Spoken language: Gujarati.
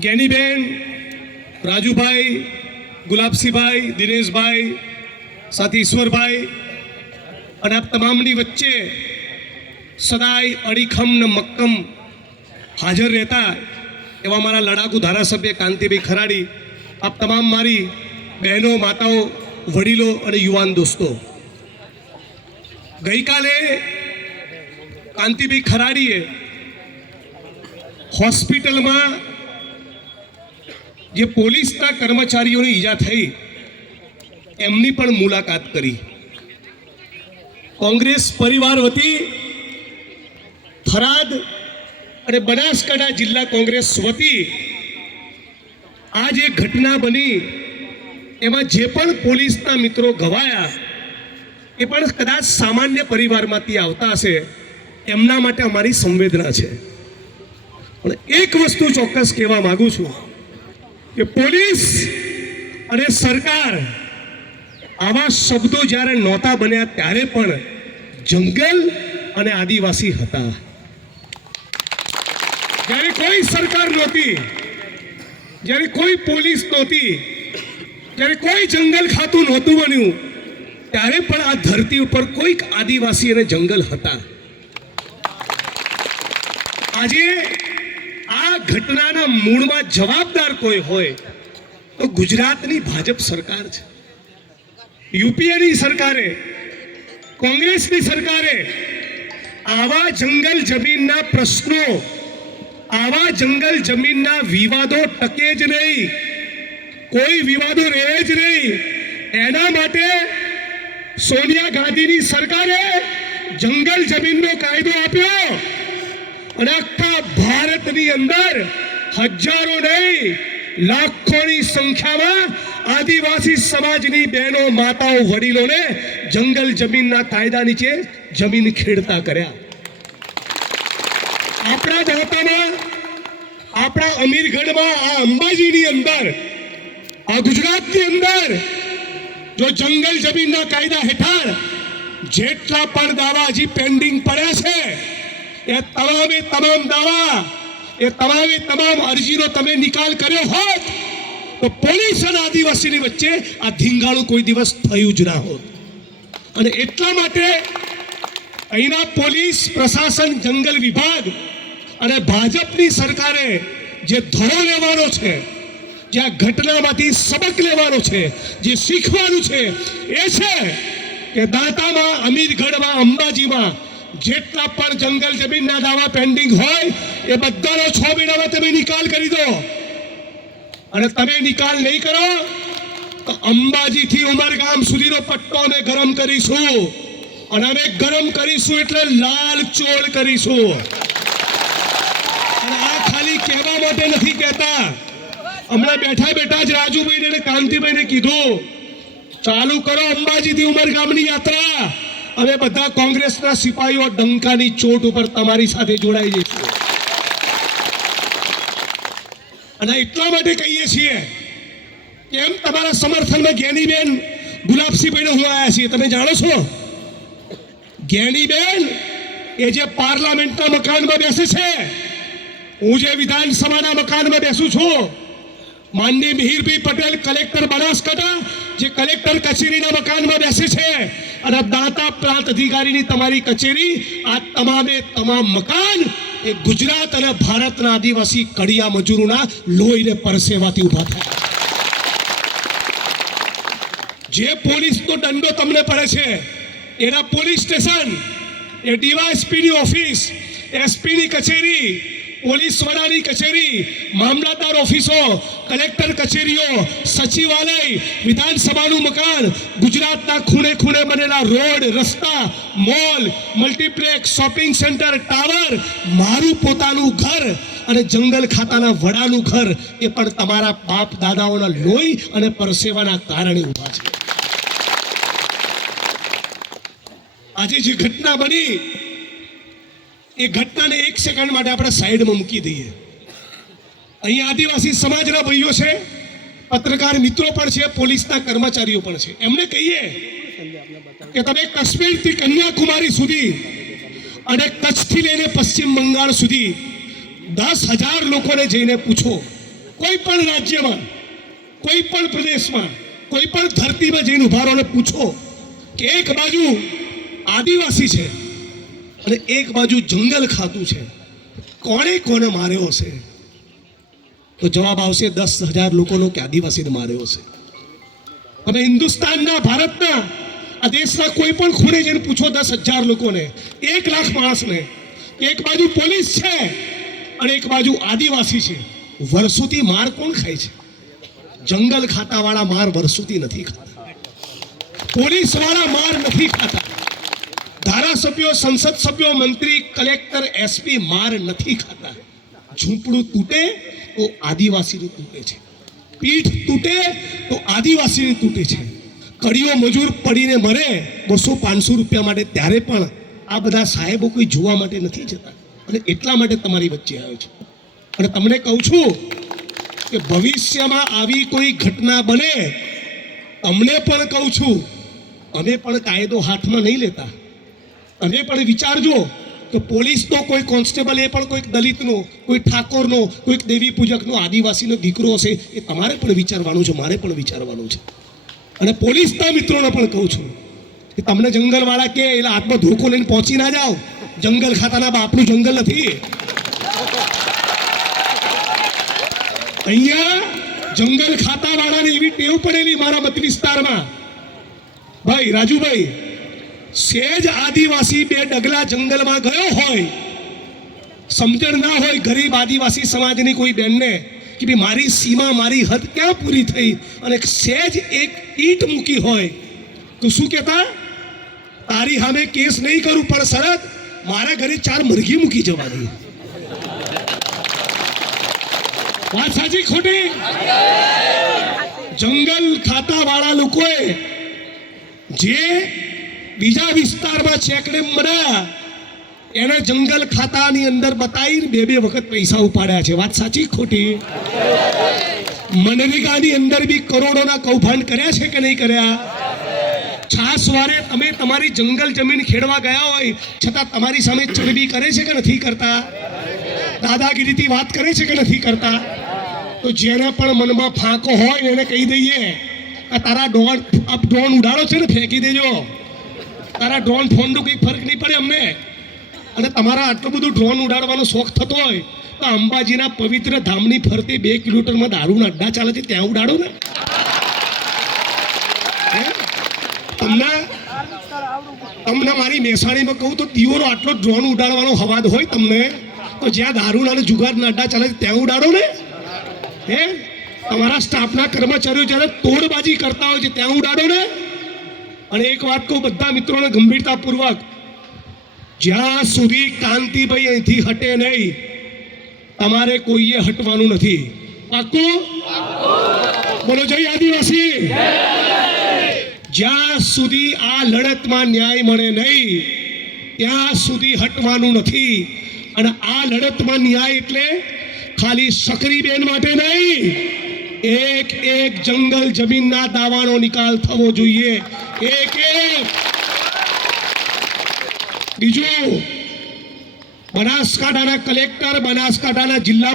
જ્ઞાનીબેન, રાજુભાઈ, ગુલાબસિંહભાઈ, દિનેશભાઈ, સાથી ઈશ્વરભાઈ અને આપ તમામની વચ્ચે સદાય અડીખમ ને મક્કમ હાજર રહેતા એવા મારા લડાકુ ધારાસભ્ય કાંતિભાઈ ખરાડી, આપ તમામ મારી બહેનો, માતાઓ, વડીલો અને યુવાન દોસ્તો, ગઈકાલે કાંતિભાઈ ખરાડીએ હોસ્પિટલમાં જે પોલીસના કર્મચારીઓને ઈજા થઈ એમની પણ મુલાકાત કરી. કોંગ્રેસ પરિવાર વતી થરાદ અને બનાસકાંઠા જિલ્લા કોંગ્રેસ વતી આ જે ઘટના બની એમાં જે પણ પોલીસના મિત્રો ઘવાયા એ પણ કદાચ સામાન્ય પરિવારમાંથી આવતા હશે. એમના માટે અમારી સંવેદના છે. પણ એક વસ્તુ ચોક્કસ કહેવા માંગુ છું કે પોલીસ અને સરકાર આવા શબ્દો જ્યારે નહોતા બન્યા ત્યારે પણ જંગલ અને આદિવાસી હતા. જ્યારે કોઈ સરકાર નહોતી, જ્યારે કોઈ પોલીસ નહોતી, જ્યારે કોઈ જંગલ ખાતું નહોતું બન્યું, ત્યારે પણ આ ધરતી ઉપર કોઈક આદિવાસી અને જંગલ હતા. આજે આ ઘટનાના મૂળમાં જવાબદાર કોઈ હોય તો ગુજરાતની ભાજપ સરકાર છે. યુપીએની સરકારે, કોંગ્રેસની સરકારે આવા જંગલ જમીનના પ્રશ્નો, આવા જંગલ જમીનના વિવાદો ટકે જ નહીં, કોઈ વિવાદો રહે જ નહીં, એના માટે સોનિયા ગાંધીની સરકારે જંગલ જમીનનો કાયદો આપ્યો અને આખા ભારતની અંદર હજારો નહીં લાખોની સંખ્યામાં આદિવાસી સમાજની બહેનો, માતાઓ, વડીલોને જંગલ જમીનના કાયદા નીચે જમીન ખેડતા કર્યા. આપણા દાંતામાં, આપણા અમીરગઢમાં, આ અંબાજીની અંદર, આ ગુજરાતની અંદર જો જંગલ જમીનના કાયદા હેઠળ જેટલા પણ દાવા હજી પેન્ડિંગ પડ્યા છે એ તમામે તમામ દાવા, એ તમામે તમામ અરજીનો તમે નિકાલ કર્યો હોત તો પોલીસ અને આદિવાસીની વચ્ચે આ ધીંગાણું કોઈ દિવસ થયું જ ના હોત. અને એટલા માટે અહીંના પોલીસ પ્રશાસન, જંગલ વિભાગ અને ભાજપની સરકારે જે ધોરણ લેવાનો છે, જે આ ઘટનામાંથી સબક લેવાનો છે, જે શીખવાનું છે એ છે કે દાંતામાં, અમીરગઢમાં, અંબાજીમાં જેટલા પણ જંગલ જમીનના દાવા પેન્ડિંગ હોય એ બધાનો 6 મહિનામાં તમે નિકાલ કરી દો. અને તમે નિકાલ નહીં કરો તો અંબાજીથી ઉમરગામ સુધીનો પટ્ટો અમે ગરમ કરીશું. અને અમે ગરમ કરીશું એટલે લાલ ચોળ કરીશું. અને આ ખાલી કહેવા માટે નથી કહેતા. હમણાં બેઠા બેઠા જ રાજુભાઈ અને કાંતિભાઈને કીધું ચાલુ કરો અંબાજીથી ઉમરગામની યાત્રા. અમે બધા કોંગ્રેસના સિપાહીઓ ડંકાની ચોટ ઉપર તમારી સાથે જોડાઈ જઈશું. અને એટલા માટે કહીએ છીએ કે એમ તમારા સમર્થનમાં જ્ઞાનીબેન, ગુલાબસિંહભાઈને હું આવ્યા છીએ. તમે જાણો છો જ્ઞાનીબેન એ જે પાર્લામેન્ટના મકાનમાં બેસે છે, હું જે વિધાનસભાના મકાનમાં બેસું છું, માનનીય મિહિરભાઈ પટેલ કલેક્ટર બનાસકાંઠા જે કલેક્ટર કચેરીના મકાનમાં બેસે છે, અને દાંતા પ્રાંત અધિકારીની તમારી કચેરી, આ તમામે તમામ મકાન એ ગુજરાત અને ભારતના આદિવાસી કડિયા મજૂરોના લોહીને પરસેવાથી ઉભા થયા. જે પોલીસનો દંડો તમને પડે છે એના પોલીસ સ્ટેશન, એ ડીવાયએસપીની ઓફિસ, એસપીની કચેરી, પોલીસ વડાની કચેરી, મામલતદાર ઓફિસો, કલેક્ટર કચેરીઓ, સચિવાલય, વિધાનસભાનું મકાન, ગુજરાતના ખૂણે ખૂણે બનેલા રોડ, રસ્તા, mall, multiplex, shopping centre, tower, મારું પોતાનું ઘર અને જંગલ ખાતાના વડાનું ઘર એ પણ તમારા બાપ દાદાઓના લોહી અને પરસેવાના કારણે ઊભા છે. આજે જે ઘટના બની એ ઘટનાને 1 સેકન્ડ માટે આપણે સાઈડમાં મૂકી દઈએ. અહીં આદિવાસી સમાજના ભાઈઓ છે, પત્રકાર મિત્રો પણ છે, પોલીસના કર્મચારીઓ પણ છે. એમને કહીએ કે તમે કાશ્મીરથી કન્યાકુમારી સુધી અને કચ્છથી લઈને પશ્ચિમ બંગાળ સુધી 10,000 લોકોને જઈને પૂછો કોઈ પણ રાજ્યમાં, કોઈ પણ પ્રદેશમાં, કોઈ પણ ધરતીમાં જઈને ઉભા રહો અને પૂછો કે એક બાજુ આદિવાસી છે અને એક બાજુ જંગલ ખાતું છે, કોણે કોને માર્યો હશે? તો જવાબ આવશે 10,000 લોકોનો કે આદિવાસીને માર્યો હશે. હવે હિન્દુસ્તાનના, ભારતના, આ દેશના કોઈ પણ ખૂણે જઈને પૂછો 10,000 લોકોને, 1 લાખ માણસને, એક બાજુ પોલીસ છે અને એક બાજુ આદિવાસી છે, વર્ષોથી માર કોણ ખાય છે? જંગલ ખાતાવાળા માર વર્ષોથી નથી ખાતા, પોલીસ વાળા માર નથી ખાતા, ધારાસભ્યો, સંસદ સભ્યો, મંત્રી, કલેક્ટર, એસપી માર નથી ખાતા. ઝૂંપડું તૂટે તો આદિવાસીનું તૂટે છે, પીઠ તૂટે તો આદિવાસીની તૂટે છે, કડીઓ મજૂર પડીને મરે 200-500 રૂપિયા માટે, ત્યારે પણ આ બધા સાહેબો કોઈ જોવા માટે નથી જતા. અને એટલા માટે તમારી વચ્ચે આવ્યો છું અને તમને કહું છું કે ભવિષ્યમાં આવી કોઈ ઘટના બને, તમને પણ કહું છું, અમે પણ કાયદો હાથમાં નહીં લેતા. તમે પણ વિચારજો કે પોલીસ તો કોઈ કોન્સ્ટેબલ, એ પણ કોઈક દલિતનો, કોઈ ઠાકોરનો, કોઈક દેવી પૂજકનો, આદિવાસીનો દીકરો હશે, એ તમારે પણ વિચારવાનું છે, મારે પણ વિચારવાનું છે. અને પોલીસના મિત્રોને પણ કહું છું કે તમને જંગલવાળા કે એટલે હાથમાં ધોકો લઈને પહોંચી ના જાઓ. જંગલ ખાતાના બાપનું જંગલ નથી. અહીંયા જંગલ ખાતાવાળાને એવી ટેવ પડેલી મારા મત વિસ્તારમાં, ભાઈ રાજુભાઈ, સેજ આદિવાસી 2 ડગલા જંગલમાં ગયો હોય, સમજણ ના હોય ગરીબ આદિવાસી સમાજની કોઈ બેનને કે ભાઈ મારી સીમા, મારી હદ ક્યાં પૂરી થઈ, અને સેજ એક ઈંટ મૂકી હોય તો શું કહેતા? તારી સામે કેસ નહીં કરું, પણ શરત મારા ઘરે 4 મરઘી મૂકી જવાની. વાત સાચી ખોટી? જંગલ ખાતા વાળા લોકોએ જે બીજા વિસ્તારમાં ચેકડેમ મળ્યા, એને જંગલ ખાતાની અંદર બતાવીને 2 વખત પૈસા ઉપાડ્યા છે. વાત સાચી ખોટી? મનરેગાની અંદર બી કરોડોના કૌભાંડ કર્યા છે કે નહીં કર્યા? છાસવારે તમે તમારી જંગલ જમીન ખેડવા ગયા હોય છતાં તમારી સામે ચરબી કરે છે કે નથી કરતા? દાદાગીરીથી વાત કરે છે કે નથી કરતા? તો જેને પણ મનમાં ફાંકો હોય એને કહી દઈએ કે તારા ડ્રોન ઉડાડો છે ને, ફેંકી દેજો. તારા ડ્રોન ફોનનું કંઈ ફરક નહીં પડે અમને. અને તમારા આટલું બધું ડ્રોન ઉડાડવાનો શોખ થતો હોય તો અંબાજીના પવિત્ર ધામની ફરતે 2 કિલોમીટરમાં દારૂના અડ્ડા ચાલે છે, ત્યાં ઉડાડો ને. તમને મારી મહેસાણીમાં કહું તો દીવોનો આટલો ડ્રોન ઉડાડવાનો હવાદ હોય તમને, તો જ્યાં દારૂના અને જુગારના અડ્ડા ચાલે છે ત્યાં ઉડાડો ને. તમારા સ્ટાફના કર્મચારીઓ જ્યારે તોડબાજી કરતા હોય છે ત્યાં ઉડાડો ને. અને એક વાત કહું બધા મિત્રોને ગંભીરતાપૂર્વક, જ્યાં સુધી કાંતિભાઈ અહીંથી હટે નહીં, તમારે કોઈએ હટવાનું નથી. પાક્કું? બોલો જય આદિવાસી. જ્યાં સુધી આ લડતમાં ન્યાય મળે નહીં ત્યાં સુધી હટવાનું નથી. અને આ લડતમાં ન્યાય એટલે ખાલી શકરીબેન માટે નહીં, એક એક જંગલ જમીનના દાવાનો નિકાલ થવો જોઈએ. એક. બીજું, બનાસકાંઠાના કલેક્ટર, બનાસકાંઠાના જિલ્લા